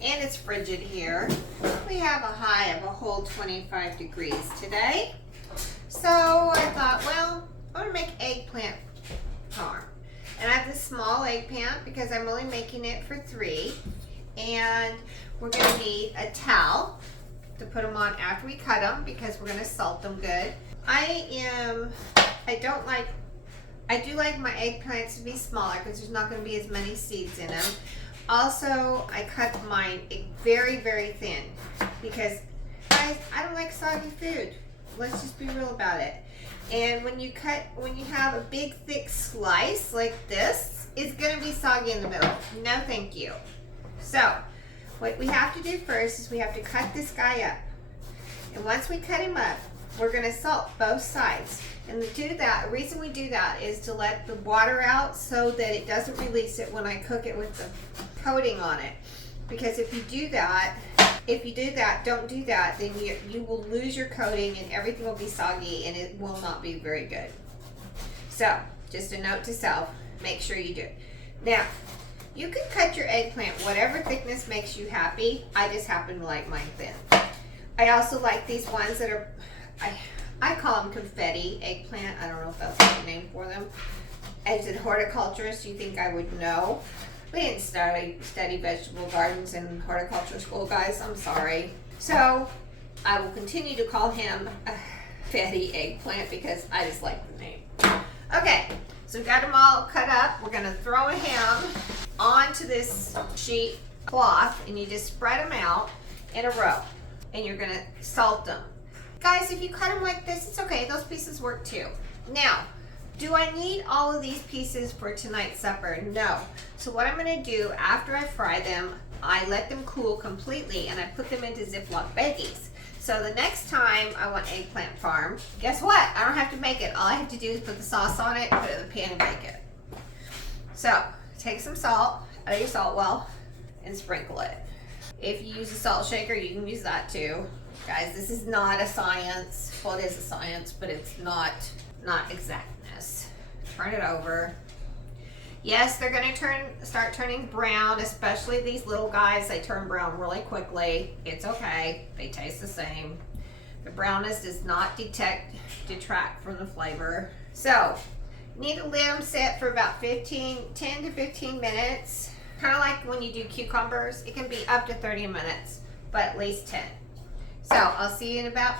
And it's frigid here. We have a high of a whole 25 degrees today. So I thought, well, I'm gonna make eggplant parm. And I have this small eggplant because I'm only making it for 3. And we're gonna need a towel to put them on after we cut them because we're gonna salt them good. I do like my eggplants to be smaller because there's not gonna be as many seeds in them. Also, I cut mine very, very thin because guys, I don't like soggy food. Let's just be real about it. And when you have a big thick slice like this, it's gonna be soggy in the middle. No thank you. So, what we have to do first is we have to cut this guy up. And once we cut him up, we're gonna salt both sides. And to do that, the reason we do that is to let the water out so that it doesn't release it when I cook it with the coating on it. Because if you do that, don't do that, then you will lose your coating and everything will be soggy and it will not be very good. So, just a note to self, make sure you do it. Now, you can cut your eggplant whatever thickness makes you happy. I just happen to like mine thin. I also like these ones that are, I call them confetti eggplant. I don't know if that's the name for them. As a horticulturist, you think I would know. We didn't study vegetable gardens in horticulture school, guys. I'm sorry. So I will continue to call him a confetti eggplant because I just like the name. Okay, so we've got them all cut up. We're gonna throw him onto this sheet cloth and you just spread them out in a row and you're gonna salt them. Guys, if you cut them like this, it's okay. Those pieces work too. Now, do I need all of these pieces for tonight's supper? No. So what I'm gonna do after I fry them, I let them cool completely and I put them into Ziploc baggies. So the next time I want eggplant parm, guess what? I don't have to make it. All I have to do is put the sauce on it, put it in the pan and bake it. So take some salt out of your salt well and sprinkle it. If you use a salt shaker, you can use that too. Guys, this is not a science. Well, it is a science, but it's not exactness. Turn it over. Yes, they're gonna start turning brown, especially these little guys. They turn brown really quickly. It's okay. They taste the same. The brownness does not detract from the flavor. So, you need to let them sit for about 10 to 15 minutes. Kind of like when you do cucumbers. It can be up to 30 minutes, but at least 10. So I'll see you in about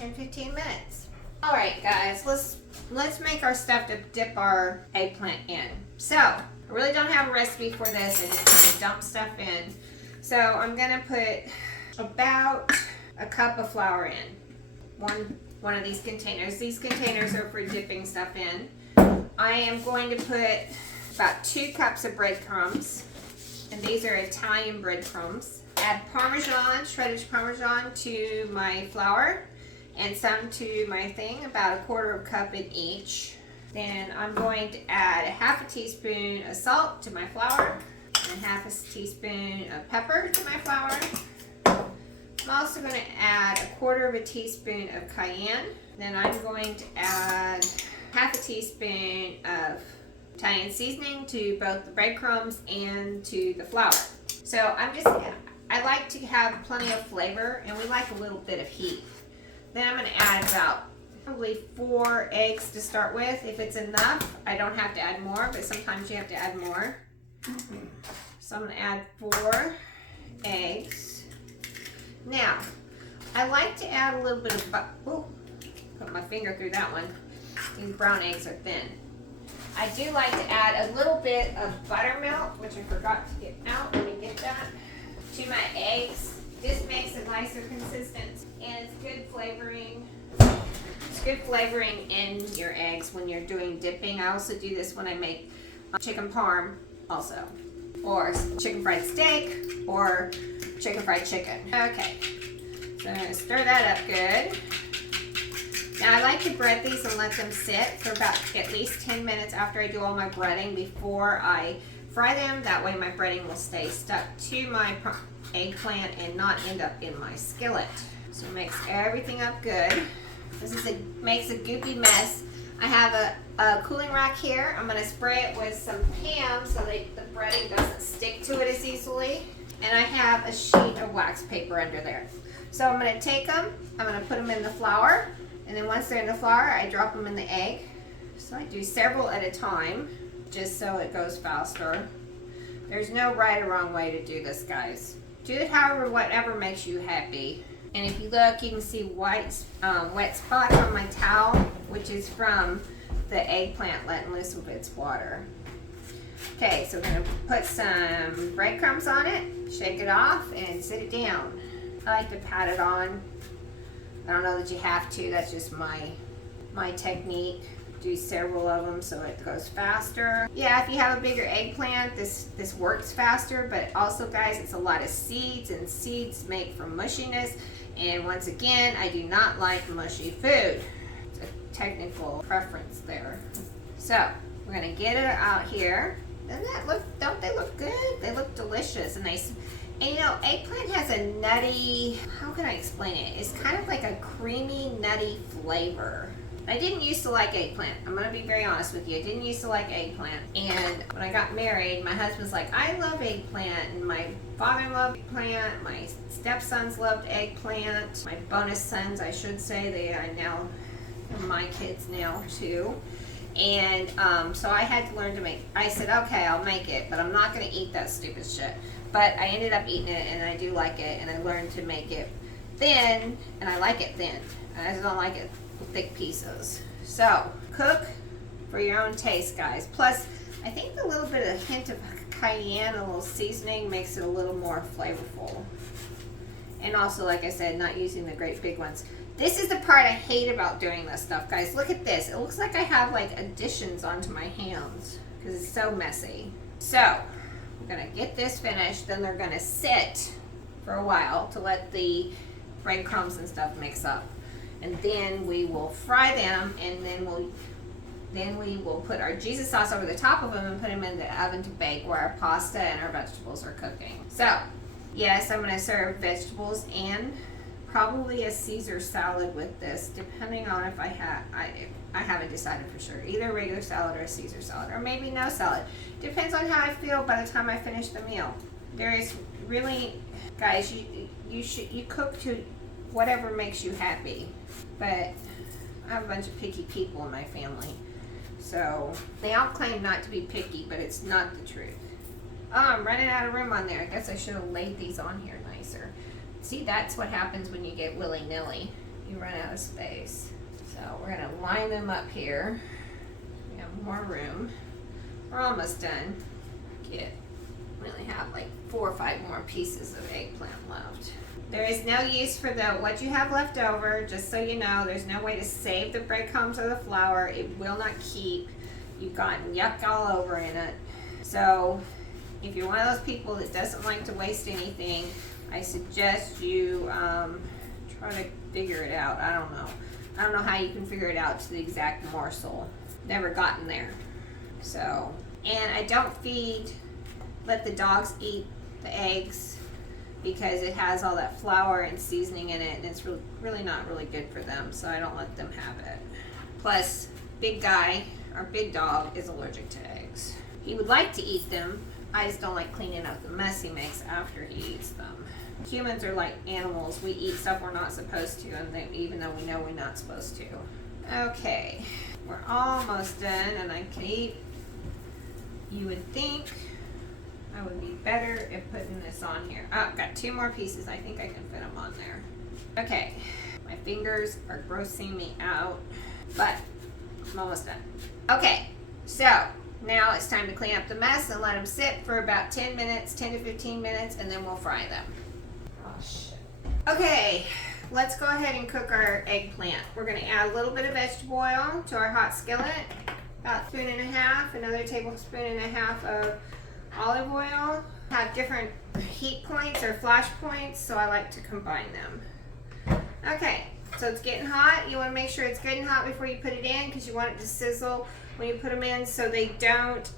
10-15 minutes. All right, guys, let's make our stuff to dip our eggplant in. So I really don't have a recipe for this. I just kind of dump stuff in. So I'm gonna put about a cup of flour in one of these containers. These containers are for dipping stuff in. I am going to put about 2 cups of breadcrumbs, and these are Italian breadcrumbs. Add Parmesan, shredded Parmesan to my flour and some to my thing, about 1/4 cup in each. Then I'm going to add 1/2 teaspoon of salt to my flour and 1/2 teaspoon of pepper to my flour. I'm also going to add 1/4 teaspoon of cayenne. Then I'm going to add 1/2 teaspoon of Italian seasoning to both the breadcrumbs and to the flour. So I like to have plenty of flavor and we like a little bit of heat. Then I'm going to add about probably 4 eggs to start with. If it's enough, I don't have to add more, but sometimes you have to add more. So I'm going to add 4 eggs. Now, I like to add a little bit of put my finger through that one. These brown eggs are thin. I do like to add a little bit of buttermilk, which I forgot to get out. Let me get that. To my eggs. This makes a nicer consistency and it's good flavoring. It's good flavoring in your eggs when you're doing dipping. I also do this when I make chicken parm also, or chicken fried steak, or chicken fried chicken. Okay, so I'm gonna stir that up good. Now I like to bread these and let them sit for about at least 10 minutes after I do all my breading before I fry them. That way my breading will stay stuck to my eggplant and not end up in my skillet. So mix everything up good. This makes a goopy mess. I have a cooling rack here. I'm going to spray it with some Pam so that the breading doesn't stick to it as easily. and I have a sheet of wax paper under there. So I'm going to take them, I'm going to put them in the flour, and then once they're in the flour, I drop them in the egg. So I do several at a time, just so it goes faster. There's no right or wrong way to do this, guys. Do it however, whatever makes you happy. And if you look, you can see white, wet spots on my towel, which is from the eggplant letting loose with its water. Okay, so we're going to put some breadcrumbs on it, shake it off, and sit it down. I like to pat it on. I don't know that you have to, that's just my technique. Do several of them so it goes faster. Yeah, if you have a bigger eggplant, this works faster, but also, guys, it's a lot of seeds, and seeds make for mushiness. And once again, I do not like mushy food. It's a technical preference there. So we're gonna get it out here. Doesn't that look? Don't they look good? They look delicious and nice. And you know, eggplant has a nutty. How can I explain it? It's kind of like a creamy, nutty flavor. I didn't used to like eggplant. I'm going to be very honest with you. I didn't used to like eggplant. And when I got married, my husband's like, I love eggplant. And my father loved eggplant. My stepsons loved eggplant. My bonus sons, I should say, they are now my kids now too. And so I had to learn to make. I said, okay, I'll make it, but I'm not going to eat that stupid shit. But I ended up eating it, and I do like it. And I learned to make it thin, and I like it thin. And I just don't like it thick pieces. So cook for your own taste, guys. Plus, I think a little bit of hint of cayenne, a little seasoning, makes it a little more flavorful. And also, like I said, not using the great big ones. This is the part I hate about doing this stuff, guys. Look at this. It looks like I have like additions onto my hands because it's so messy. So we're gonna get this finished, then they're gonna sit for a while to let the breadcrumbs and stuff mix up. And then we will fry them, and then we will put our Jesus sauce over the top of them and put them in the oven to bake where our pasta and our vegetables are cooking. So, yes, I'm going to serve vegetables and probably a Caesar salad with this, depending on if I haven't decided for sure. Either a regular salad or a Caesar salad, or maybe no salad. Depends on how I feel by the time I finish the meal. There is really, guys, you cook to whatever makes you happy. But I have a bunch of picky people in my family. So they all claim not to be picky, but it's not the truth. Oh, I'm running out of room on there. I guess I should have laid these on here nicer. See, that's what happens when you get willy-nilly. You run out of space. So we're going to line them up here. We have more room. We're almost done. We only have like 4 or 5 more pieces of eggplant left. There is no use for what you have left over, just so you know. There's no way to save the breadcrumbs or the flour. It will not keep. You've gotten yuck all over in it. So if you're one of those people that doesn't like to waste anything, I suggest you try to figure it out. I don't know. I don't know how you can figure it out to the exact morsel. Never gotten there. So, and I don't let the dogs eat the eggs, because it has all that flour and seasoning in it, and it's really not really good for them, so I don't let them have it. Plus, big guy, our big dog, is allergic to eggs. He would like to eat them, I just don't like cleaning up the mess he makes after he eats them. Humans are like animals. We eat stuff we're not supposed to, and even though we know we're not supposed to. Okay, we're almost done, and I can eat. You would think I would be better at putting this on here. Oh, I've got 2 more pieces. I think I can fit them on there. Okay, my fingers are grossing me out, but I'm almost done. Okay, so now it's time to clean up the mess and let them sit for about 10 minutes, 10 to 15 minutes, and then we'll fry them. Oh, shit. Okay, let's go ahead and cook our eggplant. We're going to add a little bit of vegetable oil to our hot skillet, about 1.5 spoons, another tablespoon and a half of olive oil. Have different heat points or flash points, so I like to combine them. Okay, so it's getting hot. You want to make sure it's good and hot before you put it in, because you want it to sizzle when you put them in, so they don't,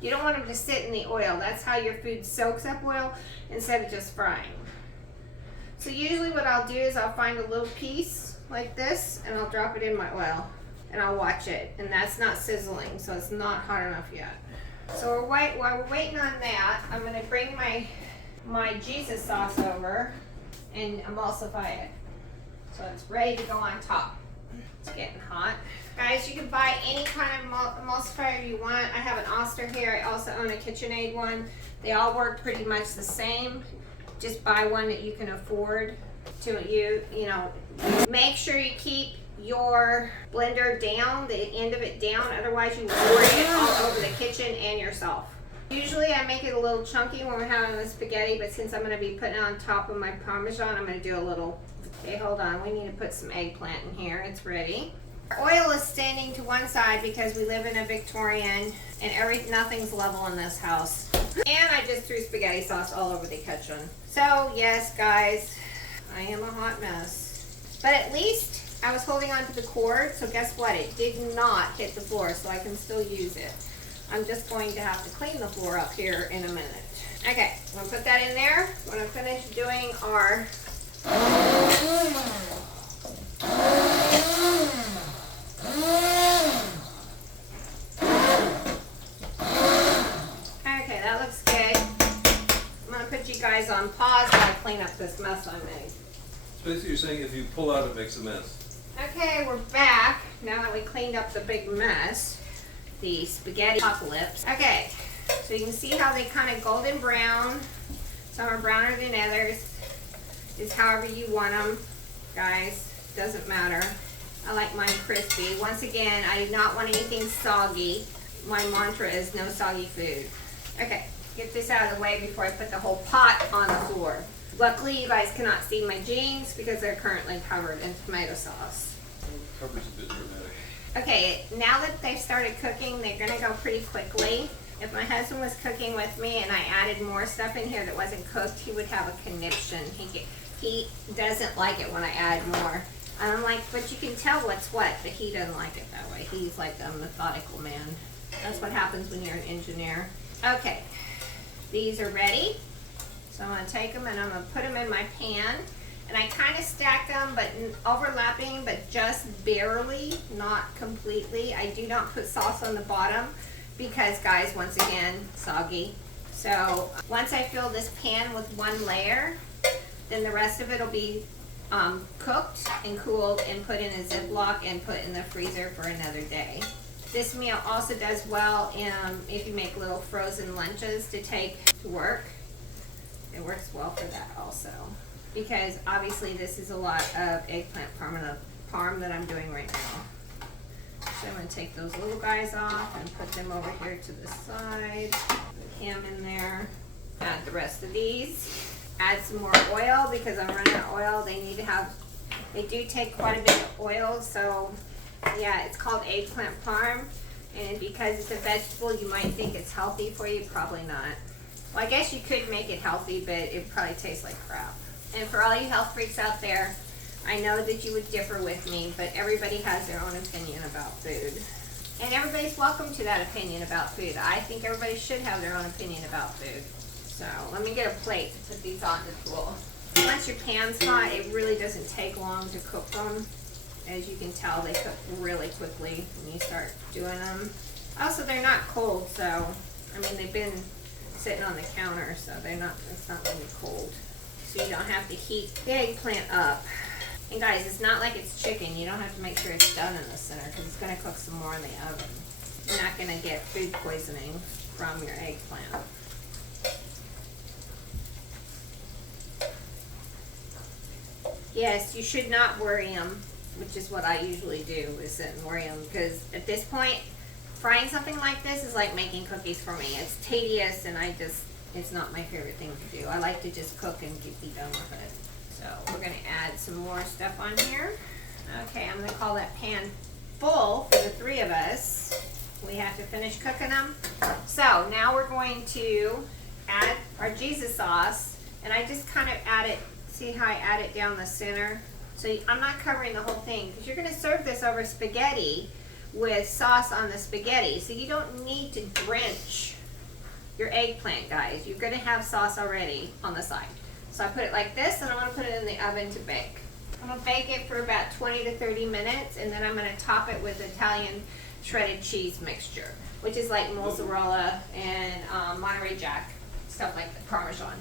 you don't want them to sit in the oil. That's how your food soaks up oil instead of just frying. So usually what I'll do is I'll find a little piece like this, and I'll drop it in my oil, and I'll watch it, and that's not sizzling, so it's not hot enough yet. So while we're waiting on that, I'm going to bring my my Jesus sauce over and emulsify it. So it's ready to go on top. It's getting hot. Guys, you can buy any kind of emulsifier you want. I have an Oster here. I also own a KitchenAid one. They all work pretty much the same. Just buy one that you can afford to you know. Make sure you keep your blender down, the end of it down, otherwise you will pour it all over the kitchen and yourself. Usually I make it a little chunky when we're having the spaghetti, but since I'm going to be putting it on top of my Parmesan, I'm going to do a little. Okay, hold on. We need to put some eggplant in here. It's ready. Our oil is standing to one side because we live in a Victorian and nothing's level in this house. And I just threw spaghetti sauce all over the kitchen. So yes, guys, I am a hot mess. But at least I was holding on to the cord, so guess what? It did not hit the floor, so I can still use it. I'm just going to have to clean the floor up here in a minute. Okay, I'm gonna put that in there. When I'm finished doing our okay, that looks good. I'm gonna put you guys on pause while I clean up this mess I made. So basically you're saying if you pull out it makes a mess. Okay, we're back. Now that we cleaned up the big mess, the spaghetti apocalypse. Okay, so you can see how they kind of golden brown. Some are browner than others. Just however you want them, guys. Doesn't matter. I like mine crispy. Once again, I do not want anything soggy. My mantra is no soggy food. Okay, get this out of the way before I put the whole pot on the floor. Luckily, you guys cannot see my jeans because they're currently covered in tomato sauce. Cover's a bit dramatic. Okay, now that they've started cooking, they're gonna go pretty quickly. If my husband was cooking with me and I added more stuff in here that wasn't cooked, he would have a conniption. He doesn't like it when I add more. And I'm like, but you can tell what's what, but he doesn't like it that way. He's like a methodical man. That's what happens when you're an engineer. Okay, these are ready. So I'm gonna take them and I'm gonna put them in my pan. And I kind of stack them, but overlapping, but just barely, not completely. I do not put sauce on the bottom because, guys, once again, soggy. So once I fill this pan with one layer, then the rest of it will be cooked and cooled and put in a Ziploc and put in the freezer for another day. This meal also does well if you make little frozen lunches to take to work. It works well for that also. Because obviously this is a lot of eggplant parm that I'm doing right now. So I'm going to take those little guys off and put them over here to the side. Put him in there. Add the rest of these. Add some more oil because I'm running out of oil. They do take quite a bit of oil. So yeah, it's called eggplant parm. And because it's a vegetable, you might think it's healthy for you. Probably not. Well, I guess you could make it healthy, but it probably tastes like crap. And for all you health freaks out there, I know that you would differ with me, but everybody has their own opinion about food. And everybody's welcome to that opinion about food. I think everybody should have their own opinion about food. So let me get a plate to put these on the tool. Once your pan's hot, it really doesn't take long to cook them. As you can tell, they cook really quickly when you start doing them. Also, they're not cold, so, I mean, they've been sitting on the counter, so it's not really cold. So you don't have to heat the eggplant up. And guys, it's not like it's chicken. You don't have to make sure it's done in the center because it's going to cook some more in the oven. You're not going to get food poisoning from your eggplant. Yes, you should not worry them, which is what I usually do, is sit and worry them. Because at this point, frying something like this is like making cookies for me. It's tedious and it's not my favorite thing to do. I like to just cook and be done with it. So we're going to add some more stuff on here. Okay, I'm going to call that pan full for the three of us. We have to finish cooking them. So now we're going to add our Jesus sauce. And I just kind of add it, see how I add it down the center? So I'm not covering the whole thing because you're going to serve this over spaghetti with sauce on the spaghetti. So you don't need to drench your eggplant, guys. You're going to have sauce already on the side. So I put it like this and I'm going to put it in the oven to bake. I'm going to bake it for about 20 to 30 minutes and then I'm going to top it with Italian shredded cheese mixture, which is like mozzarella and Monterey Jack, stuff like that, Parmesan.